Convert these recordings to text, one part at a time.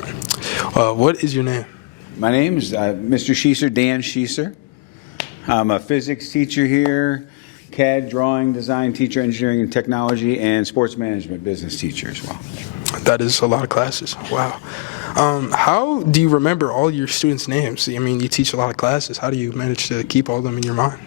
right. What is your name? My name is Mr. Schiesser, Dan Schiesser. I'm a physics teacher here, CAD, drawing, design teacher, engineering and technology, and sports management business teacher as well. That is a lot of classes. Wow. How do you remember all your students' names? I mean, you teach a lot of classes. How do you manage to keep all of them in your mind?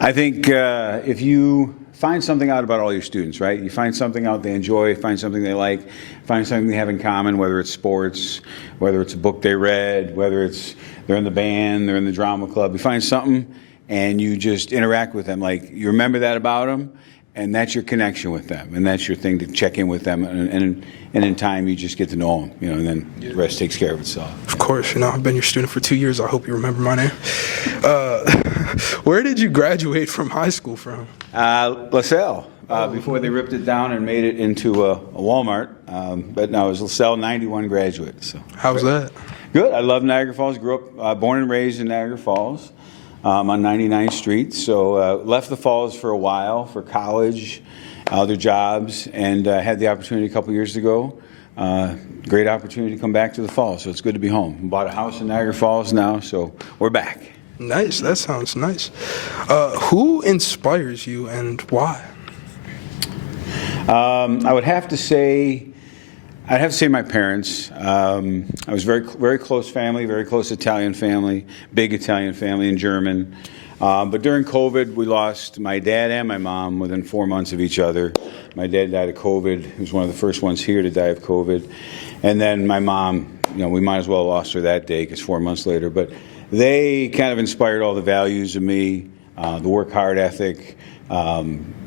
I think if you find something out about all your students, right? You find something out they enjoy, find something they like, find something they have in common, whether it's sports, whether it's a book they read, whether it's they're in the band, they're in the drama club. You find something and you just interact with them. Like, you remember that about them, and that's your connection with them, and that's your thing to check in with them, and in time you just get to know them, and then the rest takes care of itself. Of course, I've been your student for 2 years. I hope you remember my name. Where did you graduate from high school from? LaSalle, before they ripped it down and made it into a Walmart, but no, I was LaSalle 91 graduate. So. How's that? Good. I love Niagara Falls. Grew up, born and raised in Niagara Falls. On 99th Street, so left the Falls for a while for college, other jobs, and had the opportunity a couple years ago. Great opportunity to come back to the Falls, so it's good to be home. Bought a house in Niagara Falls now, so we're back. Nice. That sounds nice. Who inspires you and why? I would have to say. I'd have to say my parents. I was very close family, very close Italian family, big Italian family and German. But during COVID, we lost my dad and my mom within 4 months of each other. My dad died of COVID. He was one of the first ones here to die of COVID. And then my mom, we might as well have lost her that day because 4 months later. But they kind of inspired all the values of me, the work hard ethic,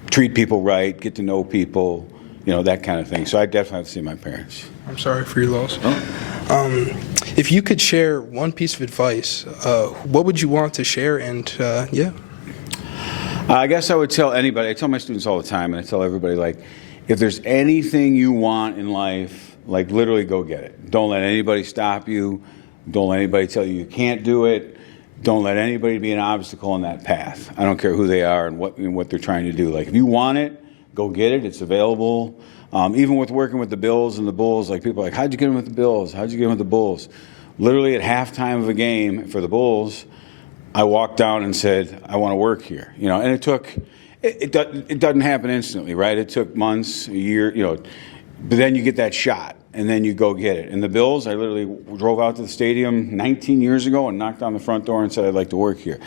treat people right, get to know people, that kind of thing. So I definitely have to see my parents. I'm sorry for your loss. Oh. If you could share one piece of advice, what would you want to share? And I guess I would tell anybody. I tell my students all the time, and I tell everybody, if there's anything you want in life, literally go get it. Don't let anybody stop you. Don't let anybody tell you can't do it. Don't let anybody be an obstacle on that path. I don't care who they are and what they're trying to do. If you want it, go get it. It's available. Even with working with the Bills and the Bulls, people are like, how'd you get in with the Bills? How'd you get in with the Bulls? Literally at halftime of a game for the Bulls, I walked down and said, I want to work here. And it took, it doesn't happen instantly, right? It took months, a year, but then you get that shot and then you go get it. And the Bills, I literally drove out to the stadium 19 years ago and knocked on the front door and said, I'd like to work here.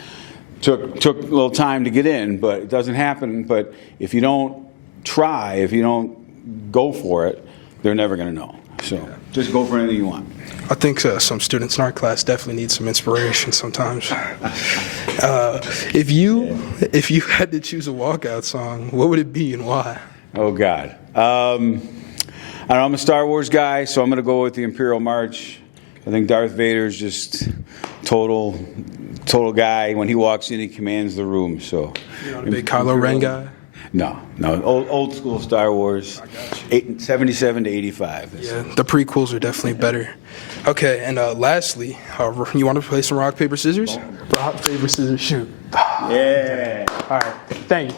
Took a little time to get in, but it doesn't happen. But if you don't try, if you don't go for it, they're never going to know. So just go for anything you want. I think some students in our class definitely need some inspiration sometimes. If you had to choose a walkout song, what would it be and why? Oh God, I don't know, I'm a Star Wars guy, so I'm going to go with the Imperial March. I think Darth Vader's just total guy. When he walks in, he commands the room. So you're not a big Kylo Ren guy? No. Old school Star Wars, 77 to 85. Yeah, the prequels are definitely better. Okay, and lastly, you want to play some rock, paper, scissors? Rock, paper, scissors, shoot. Yeah. All right, thank you.